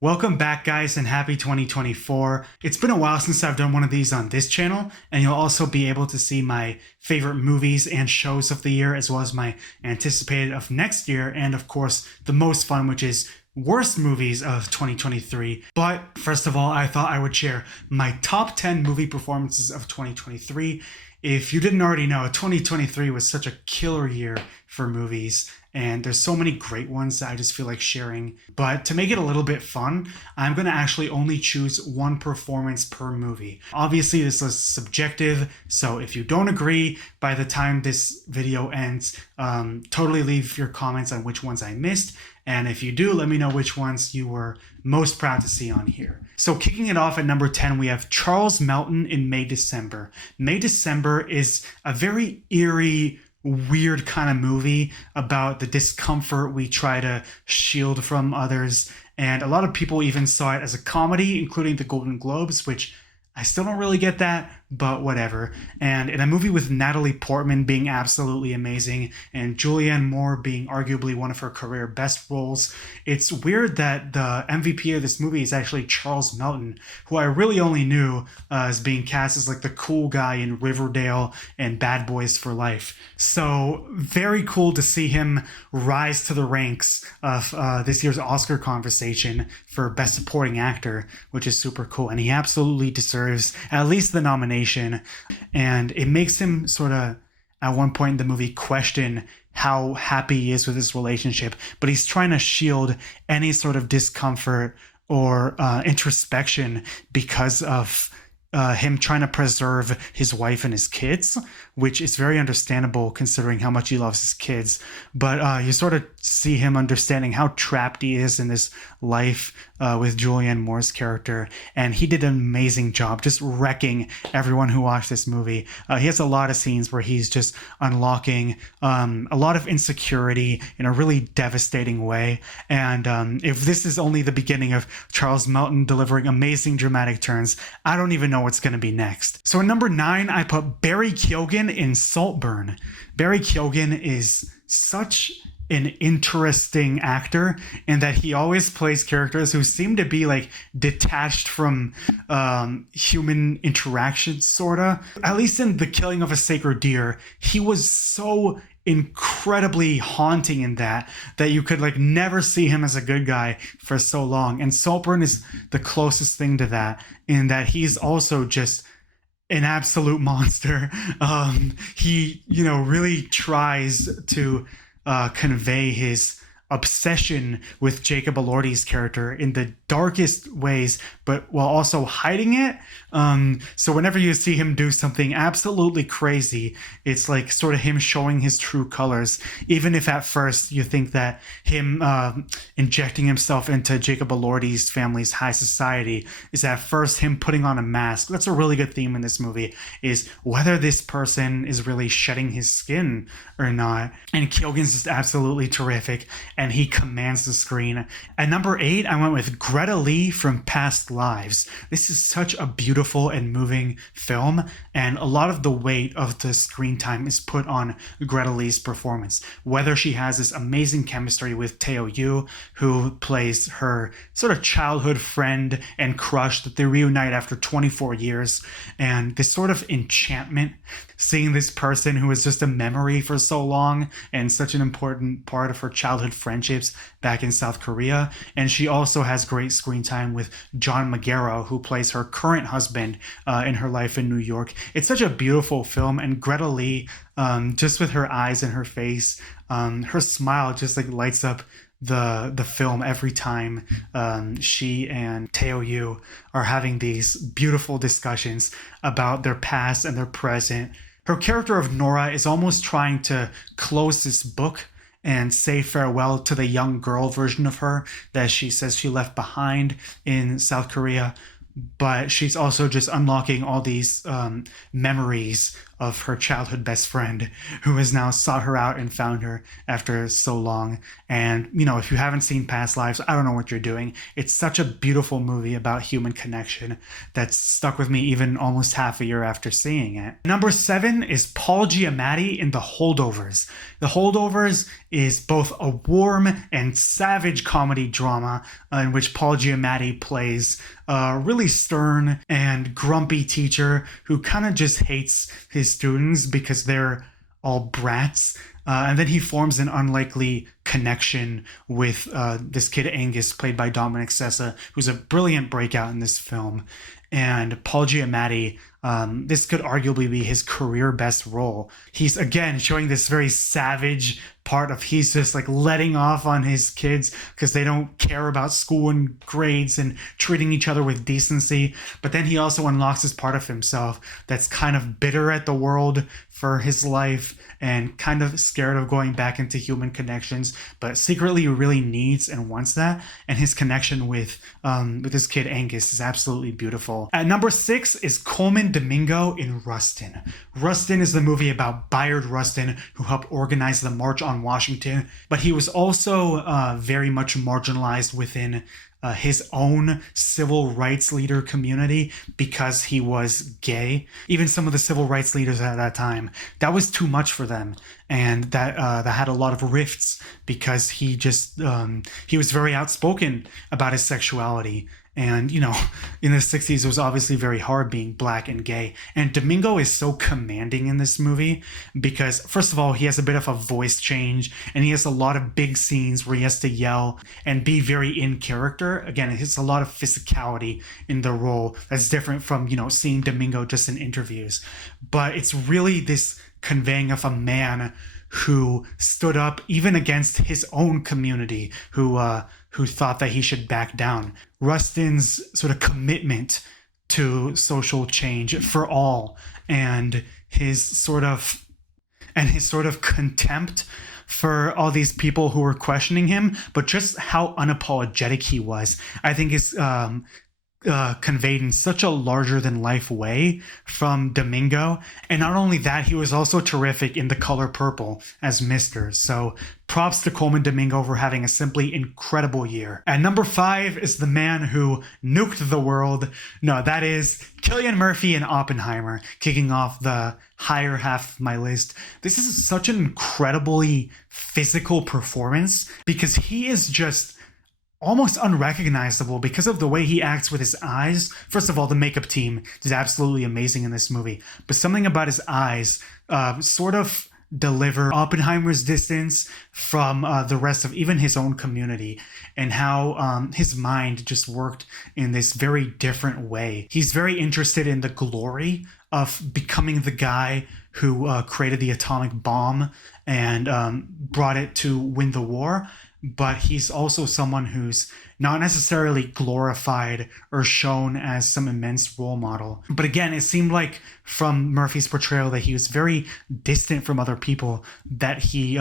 Welcome back, guys, and happy 2024. It's been a while since I've done one of these on this channel, and you'll also be able to see my favorite movies and shows of the year, as well as my anticipated of next year, and of course, the most fun, which is worst movies of 2023. But first of all, I thought I would share my top 10 movie performances of 2023. If you didn't already know, 2023 was such a killer year for movies, and there's so many great ones that I just feel like sharing. But to make it a little bit fun, I'm going to actually only choose one performance per movie. Obviously, this is subjective, so if you don't agree by the time this video ends, totally leave your comments on which ones I missed. And if you do, let me know which ones you were most proud to see on here. So kicking it off at number 10, we have Charles Melton in May December. May December is a very eerie, weird kind of movie about the discomfort we try to shield from others. And a lot of people even saw it as a comedy, including the Golden Globes, which I still don't really get that, but whatever. And in a movie with Natalie Portman being absolutely amazing and Julianne Moore being arguably one of her career best roles, it's weird that the MVP of this movie is actually Charles Melton, who I really only knew as being cast as like the cool guy in Riverdale and Bad Boys for Life. So very cool to see him rise to the ranks of this year's Oscar conversation for Best Supporting Actor, which is super cool. And he absolutely deserves at least the nomination. And it makes him sort of, at one point in the movie, question how happy he is with his relationship, but he's trying to shield any sort of discomfort or introspection because of him trying to preserve his wife and his kids, which is very understandable considering how much he loves his kids. But you sort of see him understanding how trapped he is in this life with Julianne Moore's character. And he did an amazing job just wrecking everyone who watched this movie. He has a lot of scenes where he's just unlocking a lot of insecurity in a really devastating way. And if this is only the beginning of Charles Melton delivering amazing dramatic turns, I don't even know what's going to be next. So at number 9, I put Barry Keoghan in Saltburn. Barry Keoghan is such an interesting actor in that he always plays characters who seem to be like detached from human interaction, sorta. At least in The Killing of a Sacred Deer, he was so incredibly haunting in that you could like never see him as a good guy for so long. And Saltburn is the closest thing to that, in that he's also just an absolute monster. He, really tries to convey his obsession with Jacob Elordi's character in the darkest ways, but while also hiding it. So whenever you see him do something absolutely crazy, it's like sort of him showing his true colors, even if at first you think that him injecting himself into Jacob Elordi's family's high society is at first him putting on a mask. That's a really good theme in this movie, is whether this person is really shedding his skin or not. And Keoghan's just absolutely terrific, and he commands the screen. At number 8, I went with Greta Lee from Past Lives. This is such a beautiful and moving film, and a lot of the weight of the screen time is put on Greta Lee's performance. Whether she has this amazing chemistry with Teo Yu, who plays her sort of childhood friend and crush that they reunite after 24 years, and this sort of enchantment, seeing this person who is just a memory for so long and such an important part of her childhood friendships back in South Korea. And she also has great screen time with John Magaro, who plays her current husband in her life in New York. It's such a beautiful film, and Greta Lee, just with her eyes and her face, her smile just like lights up the film every time she and Teo Yu are having these beautiful discussions about their past and their present. Her character of Nora is almost trying to close this book and say farewell to the young girl version of her that she says she left behind in South Korea. But she's also just unlocking all these memories of her childhood best friend who has now sought her out and found her after so long. And, you know, if you haven't seen Past Lives, I don't know what you're doing. It's such a beautiful movie about human connection that's stuck with me even almost half a year after seeing it. Number 7 is Paul Giamatti in The Holdovers. The Holdovers is both a warm and savage comedy drama in which Paul Giamatti plays a really stern and grumpy teacher who kind of just hates his students because they're all brats. And then he forms an unlikely connection with this kid Angus, played by Dominic Sessa, who's a brilliant breakout in this film. And Paul Giamatti, this could arguably be his career best role. He's, again, showing this very savage part of he's just like letting off on his kids because they don't care about school and grades and treating each other with decency. But then he also unlocks this part of himself that's kind of bitter at the world for his life and kind of scared of going back into human connections, but secretly really needs and wants that. And his connection with this kid Angus is absolutely beautiful. At number 6 is Coleman Domingo in Rustin. Rustin is the movie about Bayard Rustin, who helped organize the March on Washington, but he was also very much marginalized within his own civil rights leader community because he was gay. Even some of the civil rights leaders at that time, that was too much for them, and that had a lot of rifts because he was very outspoken about his sexuality. And, you know, in the 60s, it was obviously very hard being black and gay. And Domingo is so commanding in this movie because, first of all, he has a bit of a voice change and he has a lot of big scenes where he has to yell and be very in character. Again, it has a lot of physicality in the role that's different from, you know, seeing Domingo just in interviews. But it's really this conveying of a man who stood up even against his own community, who thought that he should back down. Rustin's sort of commitment to social change for all, and his sort of contempt for all these people who were questioning him, but just how unapologetic he was, I think is conveyed in such a larger than life way from Domingo. And not only that, he was also terrific in The Color Purple as Mr. So props to Coleman Domingo for having a simply incredible year. At number 5 is the man who nuked the world. No, that is Cillian Murphy in Oppenheimer, kicking off the higher half of my list. This is such an incredibly physical performance because he is just almost unrecognizable because of the way he acts with his eyes. First of all, the makeup team is absolutely amazing in this movie, but something about his eyes sort of deliver Oppenheimer's distance from the rest of even his own community, and how his mind just worked in this very different way. He's very interested in the glory of becoming the guy who created the atomic bomb and brought it to win the war. But he's also someone who's not necessarily glorified or shown as some immense role model. But again, it seemed like from Murphy's portrayal that he was very distant from other people, that he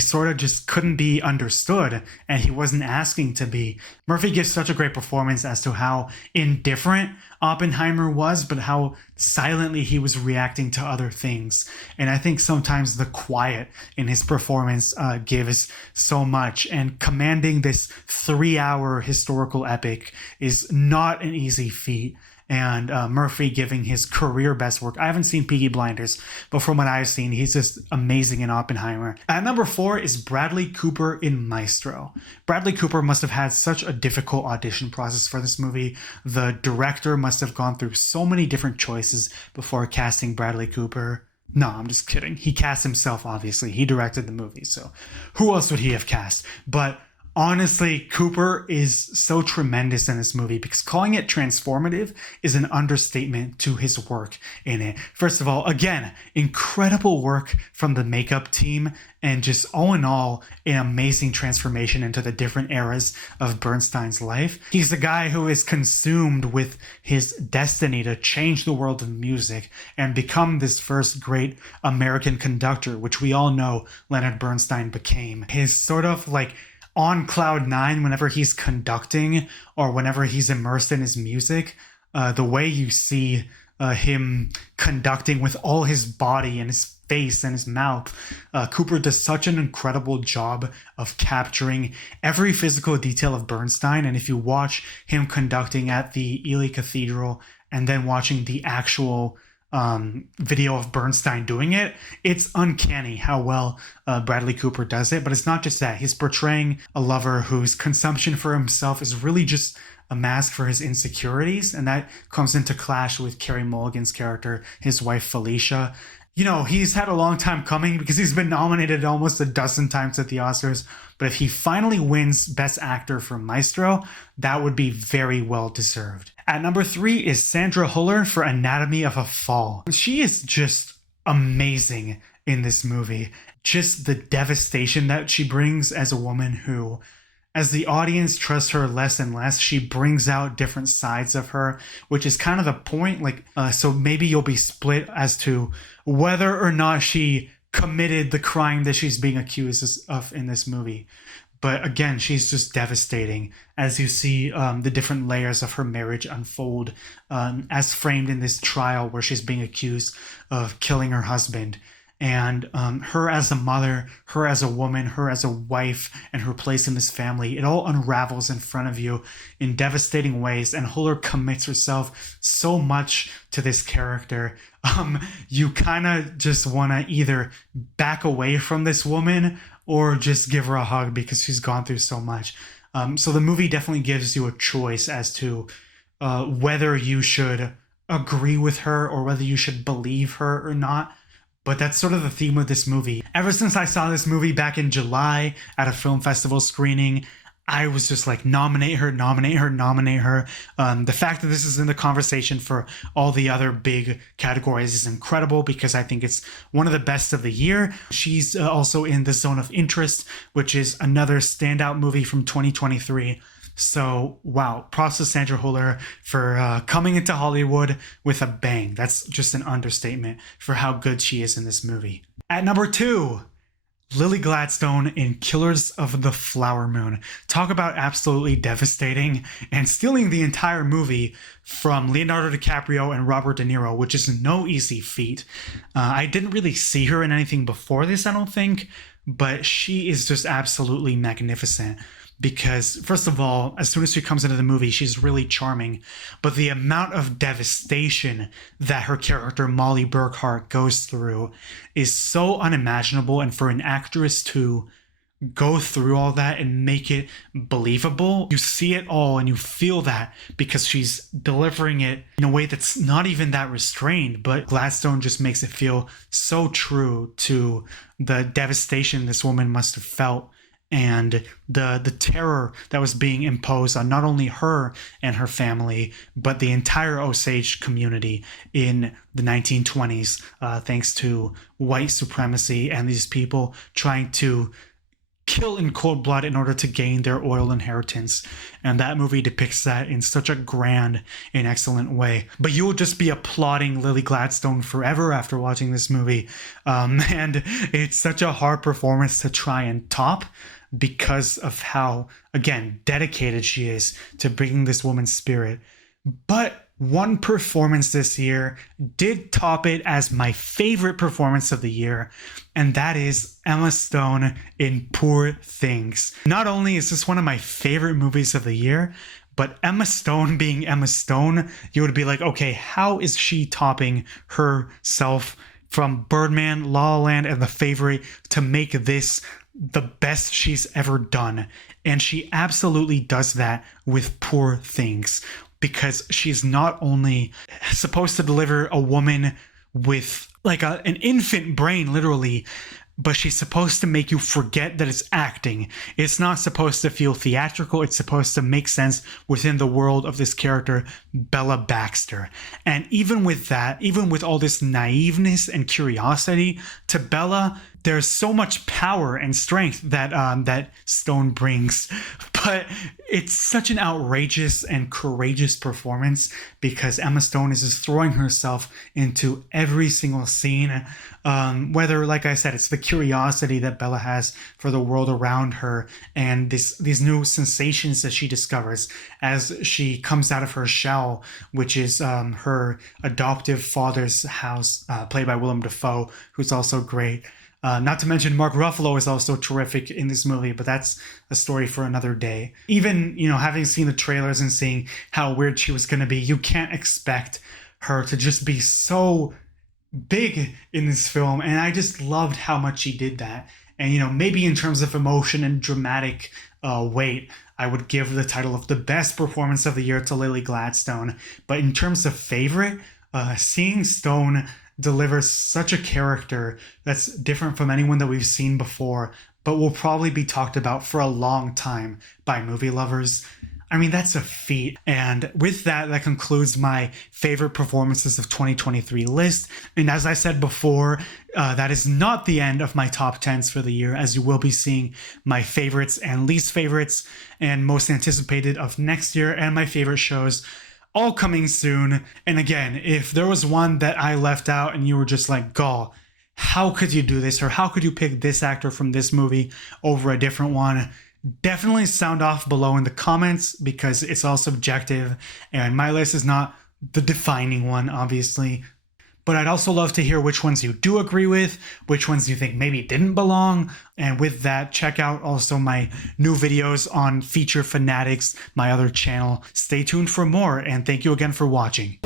sort of just couldn't be understood, and he wasn't asking to be. Murphy gives such a great performance as to how indifferent Oppenheimer was, but how silently he was reacting to other things. And I think sometimes the quiet in his performance gives so much. And commanding this 3-hour historical epic is not an easy feat. And Murphy giving his career best work. I haven't seen Peaky Blinders, but from what I've seen, he's just amazing in Oppenheimer. At number 4 is Bradley Cooper in Maestro. Bradley Cooper must have had such a difficult audition process for this movie. The director must have gone through so many different choices before casting Bradley Cooper. No, I'm just kidding. He cast himself, obviously. He directed the movie, so who else would he have cast? But honestly, Cooper is so tremendous in this movie because calling it transformative is an understatement to his work in it. First of all, again, incredible work from the makeup team, and just all in all, an amazing transformation into the different eras of Bernstein's life. He's a guy who is consumed with his destiny to change the world of music and become this first great American conductor, which we all know Leonard Bernstein became. His sort of like on cloud nine whenever he's conducting or whenever he's immersed in his music, the way you see him conducting with all his body and his face and his mouth. Cooper does such an incredible job of capturing every physical detail of Bernstein. And if you watch him conducting at the Ely Cathedral and then watching the actual video of Bernstein doing it, it's uncanny how well Bradley Cooper does it. But it's not just that. He's portraying a lover whose consumption for himself is really just a mask for his insecurities, and that comes into clash with Carey Mulligan's character, his wife Felicia. You know, he's had a long time coming because he's been nominated almost a dozen times at the Oscars, but if he finally wins Best Actor for Maestro, that would be very well deserved. At number 3 is Sandra Huller for Anatomy of a Fall. She is just amazing in this movie. Just the devastation that she brings as a woman who, as the audience trusts her less and less, she brings out different sides of her, which is kind of the point. So maybe you'll be split as to whether or not she committed the crime that she's being accused of in this movie. But again, she's just devastating as you see the different layers of her marriage unfold as framed in this trial where she's being accused of killing her husband. And her as a mother, her as a woman, her as a wife, and her place in this family, it all unravels in front of you in devastating ways. And Huller commits herself so much to this character. You kind of just want to either back away from this woman or just give her a hug because she's gone through so much. So the movie definitely gives you a choice as to whether you should agree with her or whether you should believe her or not. But that's sort of the theme of this movie. Ever since I saw this movie back in July at a film festival screening, I was just like, nominate her, nominate her, nominate her. The fact that this is in the conversation for all the other big categories is incredible because I think it's one of the best of the year. She's also in The Zone of Interest, which is another standout movie from 2023. So, wow, props to Sandra Huller for coming into Hollywood with a bang. That's just an understatement for how good she is in this movie. At number 2, Lily Gladstone in Killers of the Flower Moon. Talk about absolutely devastating and stealing the entire movie from Leonardo DiCaprio and Robert De Niro, which is no easy feat. I didn't really see her in anything before this, I don't think, but she is just absolutely magnificent. Because, first of all, as soon as she comes into the movie, she's really charming. But the amount of devastation that her character, Molly Burkhart, goes through is so unimaginable. And for an actress to go through all that and make it believable, you see it all and you feel that because she's delivering it in a way that's not even that restrained. But Gladstone just makes it feel so true to the devastation this woman must have felt and the terror that was being imposed on not only her and her family, but the entire Osage community in the 1920s, thanks to white supremacy and these people trying to kill in cold blood in order to gain their oil inheritance. And that movie depicts that in such a grand and excellent way. But you will just be applauding Lily Gladstone forever after watching this movie. And it's such a hard performance to try and top because of how, again, dedicated she is to bringing this woman's spirit. But one performance this year did top it as my favorite performance of the year, and that is Emma Stone in Poor Things. Not only is this one of my favorite movies of the year, but Emma Stone being Emma Stone, you would be like, okay, how is she topping herself from Birdman, La La Land, and The Favorite to make this the best she's ever done? And she absolutely does that with Poor Things, because she's not only supposed to deliver a woman with like an infant brain, literally, but she's supposed to make you forget that it's acting. It's not supposed to feel theatrical. It's supposed to make sense within the world of this character, Bella Baxter. And even with that, even with all this naiveness and curiosity to Bella, there's so much power and strength that that Stone brings, but it's such an outrageous and courageous performance because Emma Stone is just throwing herself into every single scene. Whether, like I said, it's the curiosity that Bella has for the world around her and these new sensations that she discovers as she comes out of her shell, which is her adoptive father's house, played by Willem Dafoe, who's also great. Not to mention Mark Ruffalo is also terrific in this movie, but that's a story for another day. Even, having seen the trailers and seeing how weird she was going to be, you can't expect her to just be so big in this film. And I just loved how much she did that. And, maybe in terms of emotion and dramatic weight, I would give the title of the best performance of the year to Lily Gladstone. But in terms of favorite, seeing Stone delivers such a character that's different from anyone that we've seen before, but will probably be talked about for a long time by movie lovers. I mean, that's a feat. And with that, that concludes my favorite performances of 2023 list. And as I said before, that is not the end of my top 10s for the year, as you will be seeing my favorites and least favorites and most anticipated of next year and my favorite shows all coming soon. And again, if there was one that I left out and you were just like, Gaul, how could you do this? Or how could you pick this actor from this movie over a different one? Definitely sound off below in the comments because it's all subjective and my list is not the defining one, obviously. But I'd also love to hear which ones you do agree with, which ones you think maybe didn't belong. And with that, check out also my new videos on Feature Fanatics, my other channel. Stay tuned for more, and thank you again for watching.